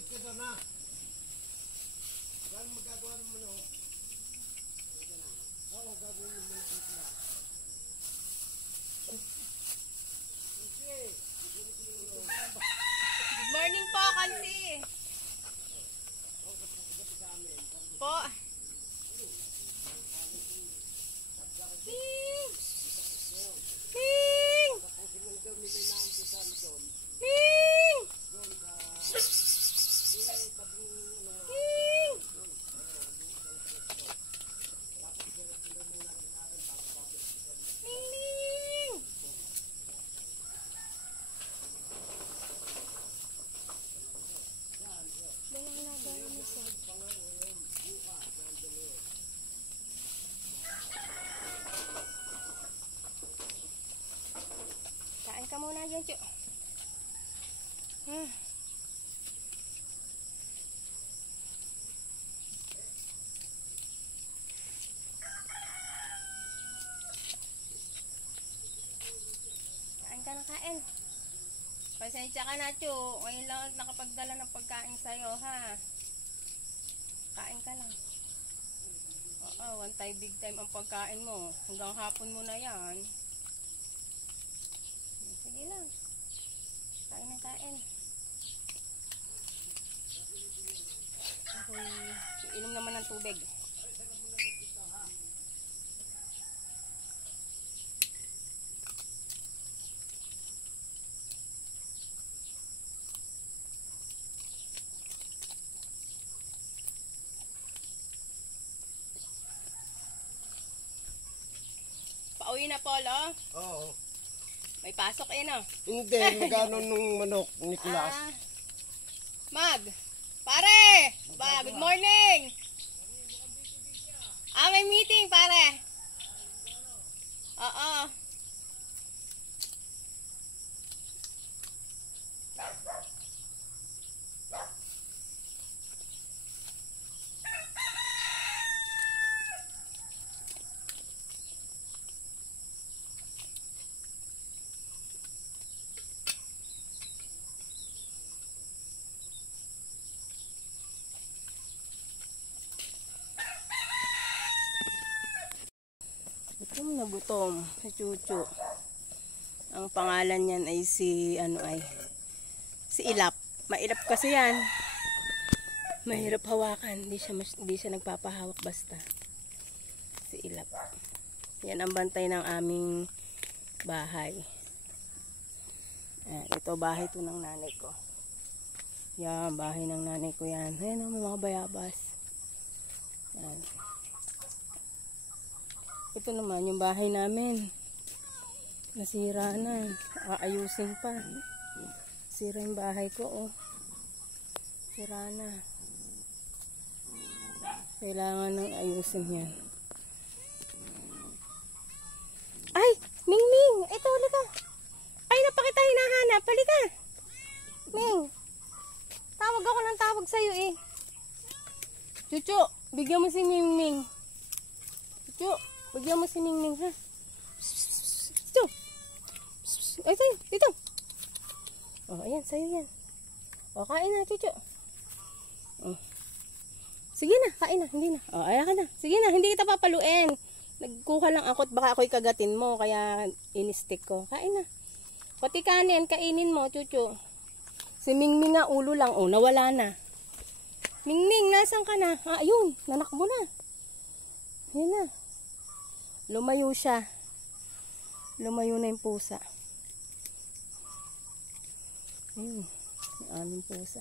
Umalis ka doon na. Saan magagawa ng manok? Oo, gagawin yung may na. Good morning po, Kansi. Po. Ming! Ming! Ming! Kain ka muna dyan, Chu. Kain ka na, kain. Pasensya ka na, Chu. Ngayon lang nakapagdala ng pagkain sa'yo, ha? Kain ka lang. Oo, one time big time ang pagkain mo. Hanggang hapon mo na yan. Sige lang. Kain na kain. Okay. Inom naman ng tubig. Pauwi na, Polo? Oo. May pasok eh, no? Hindi, magano nung manok, Nicolas. Mag! Pare! Ba, good morning! May meeting, pare. Oo. Gutom na gutom si Chuchu. Ang pangalan niyan ay si si Ilap. Mailap kasi yan. Mahirap hawakan, di siya nagpapahawak basta. Si Ilap. Yan ang bantay ng aming bahay. Ito bahay to ng nanay ko. Yan, bahay ng nanay ko yan. Ayan ang mga bayabas. Yan. Ito naman yung bahay namin. Nasira na. Aayusin pa. Sira yung bahay ko, oh. Sira na. Kailangan ng ayusin yan. Ay! Ming Ming! Ito, halika. Ay, napakita hinahanap. Halika. Ming! Tawag ako ng tawag sa'yo eh. Chuchu, bigyan mo si Ming Ming. Chuchu, bigyan mo si Ming Ming, ha? Ito. Ay, sa'yo. Dito. Oh, ayan. Sa'yo yan. Oh, kain na, Chuchu. Oh. Sige na, kain na. Hindi na. Oh, ayan ka na. Sige na, hindi kita papaluin. Nagkuha lang ako at baka ako'y kagatin mo. Kaya in-stick ko. Kain na. Pati kanin, kainin mo, Chuchu. Si Ming Ming nga, ulo lang. Oh, nawala na. Ming Ming, nasan ka na? Ayun, nanakbo na. Ayun na. Lumayo siya. Lumayo na yung pusa. Ayun. Yung aming pusa.